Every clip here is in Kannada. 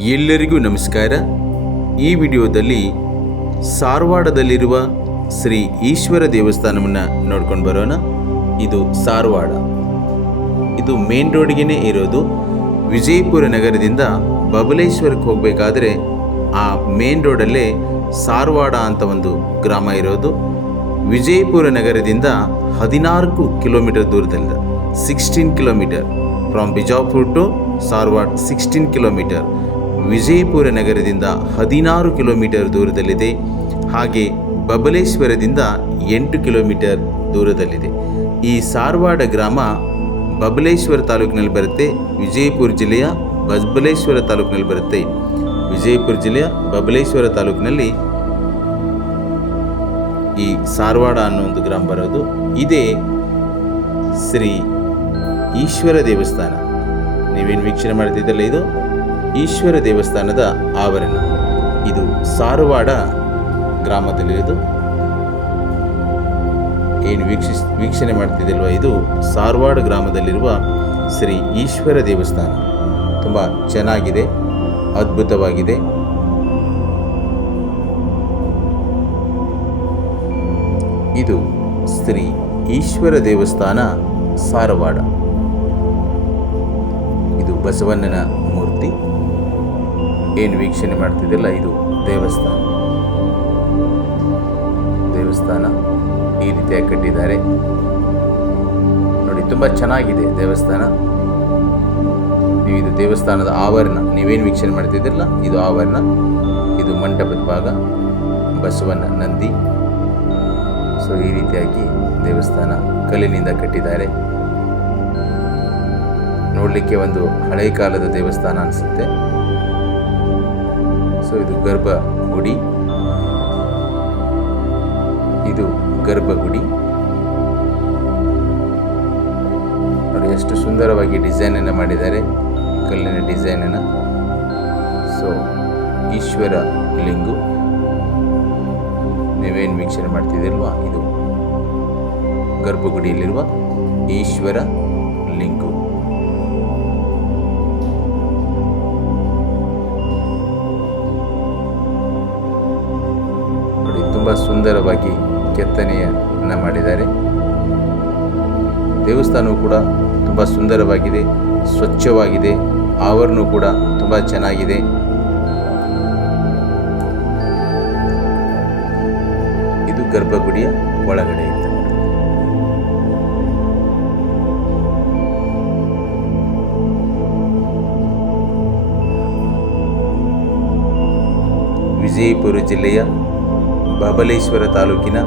ಎಲ್ಲರಿಗೂ ನಮಸ್ಕಾರ. ಈ ವಿಡಿಯೋದಲ್ಲಿ ಸಾರವಾಡದಲ್ಲಿರುವ ಶ್ರೀ ಈಶ್ವರ ದೇವಸ್ಥಾನವನ್ನು ನೋಡ್ಕೊಂಡು ಬರೋಣ. ಇದು ಸಾರವಾಡ. ಇದು ಮೇನ್ ರೋಡ್ಗೆನೇ ಇರೋದು. ವಿಜಯಪುರ ನಗರದಿಂದ ಬಬಲೇಶ್ವರಕ್ಕೆ ಹೋಗಬೇಕಾದ್ರೆ ಆ ಮೇನ್ ರೋಡಲ್ಲೇ ಸಾರವಾಡ ಅಂತ ಒಂದು ಗ್ರಾಮ ಇರೋದು. ವಿಜಯಪುರ ನಗರದಿಂದ ಹದಿನಾಲ್ಕು ಕಿಲೋಮೀಟರ್ ದೂರದಲ್ಲಿದೆ. Sixteen kilometre. From Bijapur to Saravad sixteen kilometre. Vijayapura ನಗರದಿಂದ ಹದಿನಾರು ಕಿಲೋಮೀಟರ್ ದೂರದಲ್ಲಿದೆ. ಹಾಗೆ ಬಬಲೇಶ್ವರದಿಂದ ಎಂಟು ಕಿಲೋಮೀಟರ್ ದೂರದಲ್ಲಿದೆ. ಈ ಸಾರ್ವಾಡ ಗ್ರಾಮ ಬಬಲೇಶ್ವರ ತಾಲೂಕಿನಲ್ಲಿ ಬರುತ್ತೆ. ವಿಜಯಪುರ ಜಿಲ್ಲೆಯ ಬಬಲೇಶ್ವರ ತಾಲೂಕಿನಲ್ಲಿ ಬರುತ್ತೆ. ವಿಜಯಪುರ ಜಿಲ್ಲೆಯ ಬಬಲೇಶ್ವರ ತಾಲೂಕಿನಲ್ಲಿ ಈ ಸಾರ್ವಾಡ ಅನ್ನೋ ಒಂದು ಗ್ರಾಮ ಬರೋದು. ಇದೇ ಶ್ರೀ ಈಶ್ವರ ದೇವಸ್ಥಾನ. ನೀವೇನು ವೀಕ್ಷಣೆ ಮಾಡ್ತಿದ್ದಲ್ಲ ಇದು? ಈಶ್ವರ ದೇವಸ್ಥಾನದ ಆವರಣ. ಇದು ಸಾರವಾಡ ಗ್ರಾಮದಲ್ಲಿರೋದು. ಏನು ವೀಕ್ಷಿಸ್, ವೀಕ್ಷಣೆ ಮಾಡ್ತಿದ್ದಿಲ್ವ? ಇದು ಸಾರವಾಡ ಗ್ರಾಮದಲ್ಲಿರುವ ಶ್ರೀ ಈಶ್ವರ ದೇವಸ್ಥಾನ. ತುಂಬ ಚೆನ್ನಾಗಿದೆ, ಅದ್ಭುತವಾಗಿದೆ. ಇದು ಶ್ರೀ ಈಶ್ವರ ದೇವಸ್ಥಾನ ಸಾರವಾಡ. ಇದು ಬಸವಣ್ಣನ ಏನು ವೀಕ್ಷಣೆ ಮಾಡ್ತಿದ್ದಿಲ್ಲ, ಇದು ದೇವಸ್ಥಾನ. ದೇವಸ್ಥಾನ ಈ ರೀತಿಯಾಗಿ ಕಟ್ಟಿದ್ದಾರೆ. ನೋಡಿ, ತುಂಬ ಚೆನ್ನಾಗಿದೆ ದೇವಸ್ಥಾನ. ನೀವು ಇದು ದೇವಸ್ಥಾನದ ಆವರಣ, ನೀವೇನು ವೀಕ್ಷಣೆ ಮಾಡ್ತಿದ್ದಿಲ್ಲ ಇದು ಆವರಣ. ಇದು ಮಂಟಪದ ಭಾಗ, ಬಸವನ ನಂದಿ. ಸೊ ಈ ರೀತಿಯಾಗಿ ದೇವಸ್ಥಾನ ಕಲ್ಲಿನಿಂದ ಕಟ್ಟಿದ್ದಾರೆ. ನೋಡಲಿಕ್ಕೆ ಒಂದು ಹಳೆ ಕಾಲದ ದೇವಸ್ಥಾನ ಅನಿಸುತ್ತೆ. ಸೊ ಇದು ಗರ್ಭ ಗುಡಿ. ಇದು ಗರ್ಭಗುಡಿ ನೋಡಿ, ಎಷ್ಟು ಸುಂದರವಾಗಿ ಡಿಸೈನನ್ನು ಮಾಡಿದ್ದಾರೆ, ಕಲ್ಲಿನ ಡಿಸೈನನ್ನು ಸೊ, ಈಶ್ವರ ಲಿಂಗು. ನೀವೇನು ವೀಕ್ಷಣೆ ಮಾಡ್ತಿದ್ದೀಲ್ವಾ ಇದು ಗರ್ಭಗುಡಿಯಲ್ಲಿರುವ ಈಶ್ವರ ಲಿಂಗು. ಸುಂದರವಾಗಿ ಕೆತ್ತನೆಯನ್ನು ಮಾಡಿದ್ದಾರೆ. ದೇವಸ್ಥಾನವು ಕೂಡ ತುಂಬ ಸುಂದರವಾಗಿದೆ, ಸ್ವಚ್ಛವಾಗಿದೆ ಆವರಣ ಕೂಡ ತುಂಬ ಚೆನ್ನಾಗಿದೆ. ಇದು ಗರ್ಭಗುಡಿಯ ಒಳಗಡೆ ಇತ್ತು ವಿಜಯಪುರ ಜಿಲ್ಲೆಯ ಬಬಲೇಶ್ವರ ತಾಲೂಕಿನ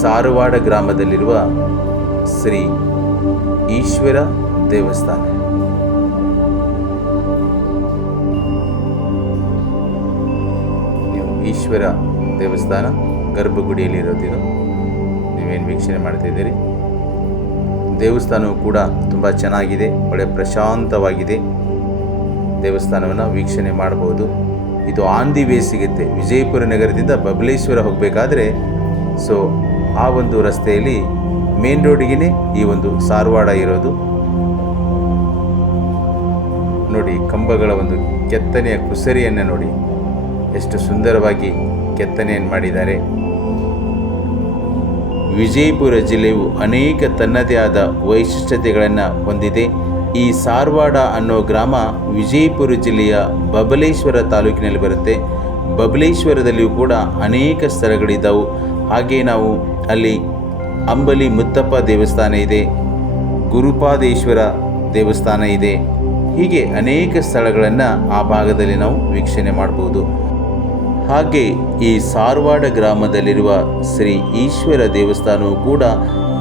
ಸಾರುವಾಡ ಗ್ರಾಮದಲ್ಲಿರುವ ಶ್ರೀ ಈಶ್ವರ ದೇವಸ್ಥಾನ. ಈಶ್ವರ ದೇವಸ್ಥಾನ ಗರ್ಭಗುಡಿಯಲ್ಲಿರೋದಿದು ನೀವೇನು ವೀಕ್ಷಣೆ ಮಾಡ್ತಿದ್ದೀರಿ ದೇವಸ್ಥಾನವು ಕೂಡ ತುಂಬ ಚೆನ್ನಾಗಿದೆ, ಒಳ್ಳೆ ಪ್ರಶಾಂತವಾಗಿದೆ. ದೇವಸ್ಥಾನವನ್ನು ವೀಕ್ಷಣೆ ಮಾಡಬಹುದು ಇದು ಆನ್ ದಿ ವೇ ಸಿಗುತ್ತೆ ವಿಜಯಪುರ ನಗರದಿಂದ ಬಬಲೇಶ್ವರ ಹೋಗಬೇಕಾದ್ರೆ ಸೊ ಆ ಒಂದು ರಸ್ತೆಯಲ್ಲಿ ಮೇನ್ ರೋಡಿಗೆ ಈ ಒಂದು ಸಾರವಾಡ ಇರೋದು. ನೋಡಿ, ಕಂಬಗಳ ಒಂದು ಕೆತ್ತನೆಯ ಕುಸರಿಯನ್ನು ನೋಡಿ. ಎಷ್ಟು ಸುಂದರವಾಗಿ ಕೆತ್ತನೆಯನ್ನು ಮಾಡಿದ್ದಾರೆ. ವಿಜಯಪುರ ಜಿಲ್ಲೆಯು ಅನೇಕ ತನ್ನದೇ ಆದ ವೈಶಿಷ್ಟ್ಯತೆಗಳನ್ನು ಹೊಂದಿದೆ. ಈ ಸಾರ್ವಾಡ ಅನ್ನೋ ಗ್ರಾಮ ವಿಜಯಪುರ ಜಿಲ್ಲೆಯ ಬಬಲೇಶ್ವರ ತಾಲೂಕಿನಲ್ಲಿ ಬರುತ್ತೆ. ಬಬಲೇಶ್ವರದಲ್ಲಿಯೂ ಕೂಡ ಅನೇಕ ಸ್ಥಳಗಳಿದ್ದವು. ಹಾಗೆ ನಾವು ಅಲ್ಲಿ ಅಂಬಲಿ ಮುತ್ತಪ್ಪ ದೇವಸ್ಥಾನ ಇದೆ, ಗುರುಪಾದೇಶ್ವರ ದೇವಸ್ಥಾನ ಇದೆ. ಹೀಗೆ ಅನೇಕ ಸ್ಥಳಗಳನ್ನು ಆ ಭಾಗದಲ್ಲಿ ನಾವು ವೀಕ್ಷಣೆ ಮಾಡಬಹುದು ಹಾಗೆ ಈ ಸಾರ್ವಾಡ ಗ್ರಾಮದಲ್ಲಿರುವ ಶ್ರೀ ಈಶ್ವರ ದೇವಸ್ಥಾನವು ಕೂಡ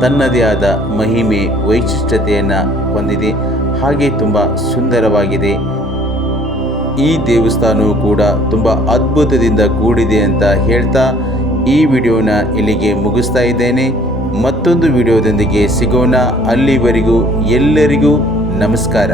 ತನ್ನದೇ ಆದ ಮಹಿಮೆ, ವೈಶಿಷ್ಟ್ಯತೆಯನ್ನು ಹೊಂದಿದೆ. ಹಾಗೆ ತುಂಬ ಸುಂದರವಾಗಿದೆ. ಈ ದೇವಸ್ಥಾನವು ಕೂಡ ತುಂಬ ಅದ್ಭುತದಿಂದ ಕೂಡಿದೆ ಅಂತ ಹೇಳ್ತಾ ಈ ವಿಡಿಯೋನ ಇಲ್ಲಿಗೆ ಮುಗಿಸ್ತಾ ಇದ್ದೇನೆ. ಮತ್ತೊಂದು ವಿಡಿಯೋದೊಂದಿಗೆ ಸಿಗೋಣ. ಅಲ್ಲಿವರೆಗೂ ಎಲ್ಲರಿಗೂ ನಮಸ್ಕಾರ.